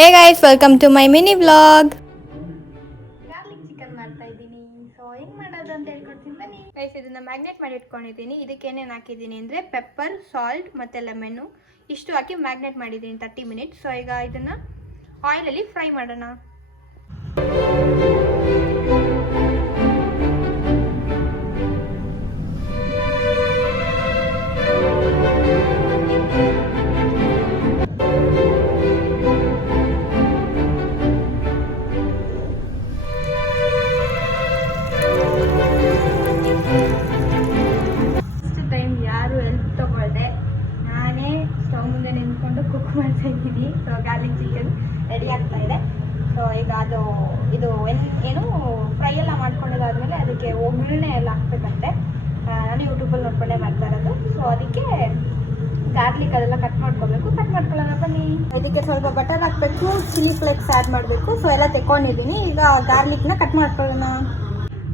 Hey guys, welcome to my mini vlog. Garlic chicken ಮಾಡ್ತಾ ಇದ್ದೀನಿ. So ಹೆಂಗ್ ಮಾಡೋದು ಅಂತ ಹೇಳ್ಕೊಡ್ತೀನಿ ಬನ್ನಿ. ಗೈಸ್, ಇದನ್ನ ಮ್ಯಾಗ್ನೇಟ್ ಮಾಡಿ ಇಟ್ಕೊಂಡಿದ್ದೀನಿ. ಇದಕ್ಕೆ ಏನೇನು ಹಾಕಿದ್ದೀನಿ ಅಂದರೆ ಪೆಪ್ಪರ್, ಸಾಲ್ಟ್ ಮತ್ತು ಲೆಮನ್ನು ಇಷ್ಟು ಹಾಕಿ ಮ್ಯಾಗ್ನೇಟ್ ಮಾಡಿದ್ದೀನಿ 30 ಮಿನಿಟ್ಸ್. ಸೊ ಈಗ ಇದನ್ನು ಆಯಿಲಲ್ಲಿ ಫ್ರೈ ಮಾಡೋಣ. ಮುಂದೆ ನಿಂತ್ಕೊಂಡು ಕುಕ್ ಮಾಡ್ತಾ ಇದ್ದೀನಿ. ಸೊ ಗಾರ್ಲಿಕ್ ಚಿಕನ್ ರೆಡಿ ಆಗ್ತಾ ಇದೆ. ಸೊ ಈಗ ಇದು ಏನು ಫ್ರೈ ಎಲ್ಲ ಮಾಡ್ಕೊಂಡಿದ್ದಾದ್ಮೇಲೆ ಅದಕ್ಕೆ ಒಗ್ಗರಣೆ ಎಲ್ಲ ಹಾಕ್ಬೇಕಂತೆ. ನಾನು ಯೂಟ್ಯೂಬಲ್ಲಿ ನೋಡ್ಕೊಂಡೇ ಮಾಡ್ತಾ ಇರೋದು. ಸೊ ಅದಕ್ಕೆ ಗಾರ್ಲಿಕ್ ಅದೆಲ್ಲ ಕಟ್ ಮಾಡ್ಕೊಳ್ಳೋಣ ಬನ್ನಿ. ಇದಕ್ಕೆ ಸ್ವಲ್ಪ ಬಟರ್ ಹಾಕಬೇಕು, ಚಿಲ್ಲಿ ಫ್ಲೇಕ್ಸ್ ಆ್ಯಡ್ ಮಾಡಬೇಕು. ಸೊ ಎಲ್ಲ ತೆಕ್ಕೊಂಡಿದ್ದೀನಿ. ಈಗ ಗಾರ್ಲಿಕ್ನ ಕಟ್ ಮಾಡ್ಕೊಳ್ಳೋಣ.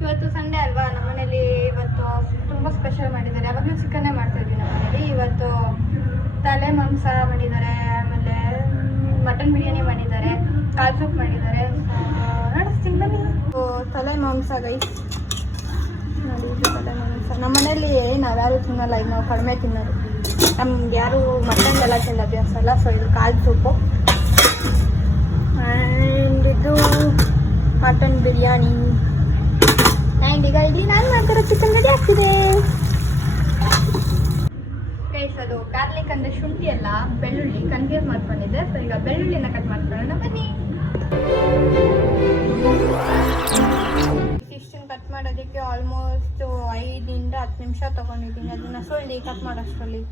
ಇವತ್ತು ಸಂಡೇ ಅಲ್ವಾ, ನಮ್ಮನೇಲಿ ಇವತ್ತು ತುಂಬ ಸ್ಪೆಷಲ್ ಮಾಡಿದ್ದಾರೆ. ಯಾವಾಗಲೂ ಚಿಕನ್ನೇ ಮಾಡ್ತಾ ಇದ್ದೀವಿ ನಮ್ಮನೇಲಿ. ಇವತ್ತು ತಲೆ ಮಾಂಸ ಮಾಡಿದ್ದಾರೆ, ಆಮೇಲೆ ಮಟನ್ ಬಿರಿಯಾನಿ ಮಾಡಿದ್ದಾರೆ, ಕಾಲ್ ಸೂಪ್ ಮಾಡಿದ್ದಾರೆ. ನೋಡಿಸ್ತೀನಿ ಬನ್ನಿ. ತಲೆ ಮಾಂಸ ಗೈಸ್, ನೋಡಿ ಇದು ತಲೆ ಮಾಂಸ. ನಮ್ಮ ಮನೇಲಿ ನಾವ್ಯಾರು ತಿನ್ನಲ್ಲ, ಇದು ನಾವು ಕಡಿಮೆ ತಿನ್ನೋದು. ನಮ್ಗೆ ಯಾರು ಮಟನ್ ಎಲ್ಲ ತಿನ್ನೋ ಅಭ್ಯಾಸ ಅಲ್ಲ. ಸೊ ಇದು ಕಾಲ್ ಸೂಪು ಆ್ಯಂಡ್ ಇದು ಮಟನ್ ಬಿರಿಯಾನಿ. ಆ್ಯಂಡ್ ಈಗ ಇಲ್ಲಿ ನಾನು ಮಾಡ್ತಿರೋ ಚಿಕನ್ ರೆಡಿ ಆಗ್ತಿದೆ. ಅದು ಗಾರ್ಲಿಕ್ ಅಂದರೆ ಶುಂಠಿ ಅಲ್ಲ, ಬೆಳ್ಳುಳ್ಳಿ ಕನ್ಫ್ಯೂಸ್ ಮಾಡ್ಕೊಂಡಿದ್ದೆ. ಸೊ ಈಗ ಬೆಳ್ಳುಳ್ಳಿನ ಕಟ್ ಮಾಡ್ಕೊಳ್ಳೋಣ ಬನ್ನಿ. ಇಷ್ಟನ್ನು ಕಟ್ ಮಾಡೋದಕ್ಕೆ ಆಲ್ಮೋಸ್ಟ್ 5 ಇಂದ 10 ನಿಮಿಷ ತೊಗೊಂಡಿದ್ದೀನಿ. ಅದನ್ನು ಸುಳ್ಳಿ ಕಟ್ ಮಾಡೋಷ್ಟರಲ್ಲಿ.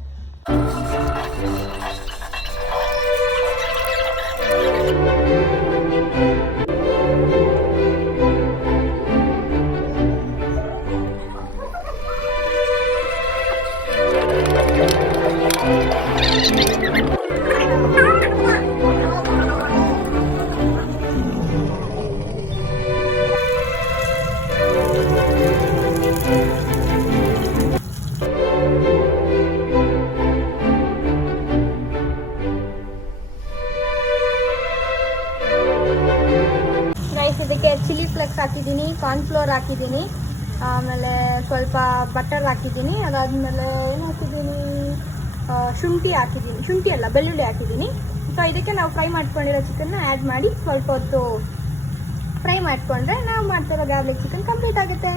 ಇದಕ್ಕೆ ಚಿಲ್ಲಿ ಫ್ಲೇಕ್ಸ್ ಹಾಕಿದ್ದೀನಿ, ಕಾರ್ನ್ಫ್ಲೋರ್ ಹಾಕಿದ್ದೀನಿ, ಆಮೇಲೆ ಸ್ವಲ್ಪ ಬಟರ್ ಹಾಕಿದ್ದೀನಿ. ಅದಾದಮೇಲೆ ಏನು ಹಾಕಿದ್ದೀನಿ, ಶುಂಠಿ ಹಾಕಿದ್ದೀನಿ. ಶುಂಠಿ ಅಲ್ಲ, ಬೆಳ್ಳುಳ್ಳಿ ಹಾಕಿದ್ದೀನಿ. ಸೊ ಇದಕ್ಕೆ ನಾವು ಫ್ರೈ ಮಾಡ್ಕೊಂಡಿರೋ ಚಿಕನ್ನ ಆ್ಯಡ್ ಮಾಡಿ ಸ್ವಲ್ಪ ಹೊತ್ತು ಫ್ರೈ ಮಾಡಿಕೊಂಡ್ರೆ ನಾವು ಮಾಡ್ತಿರೋ ಗಾರ್ಲಿಕ್ ಚಿಕನ್ ಕಂಪ್ಲೀಟ್ ಆಗುತ್ತೆ.